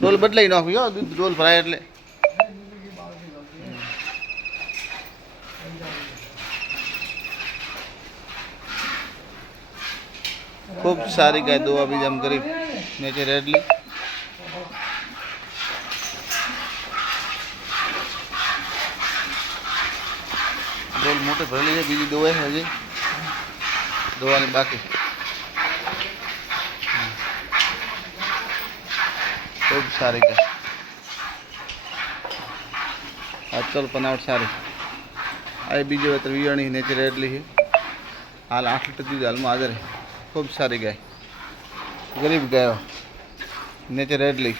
ડોલ બદલાઈ નાખ્યો દૂધ ડોલ ભરાય એટલે खूब सारी गाय दो अभी जम करीब नीचे रेडली डोल मोटे भरेली है बीजी दो है हजी दो बाकी खूब सारी गाय आजकल बनावट सारी आई बीजे वेतर वियाणी नीचे रेडली है हाल 8 लीटर दूध हाल में हाजर है खूब सारी गाय गरीब गाय नीचे रेडली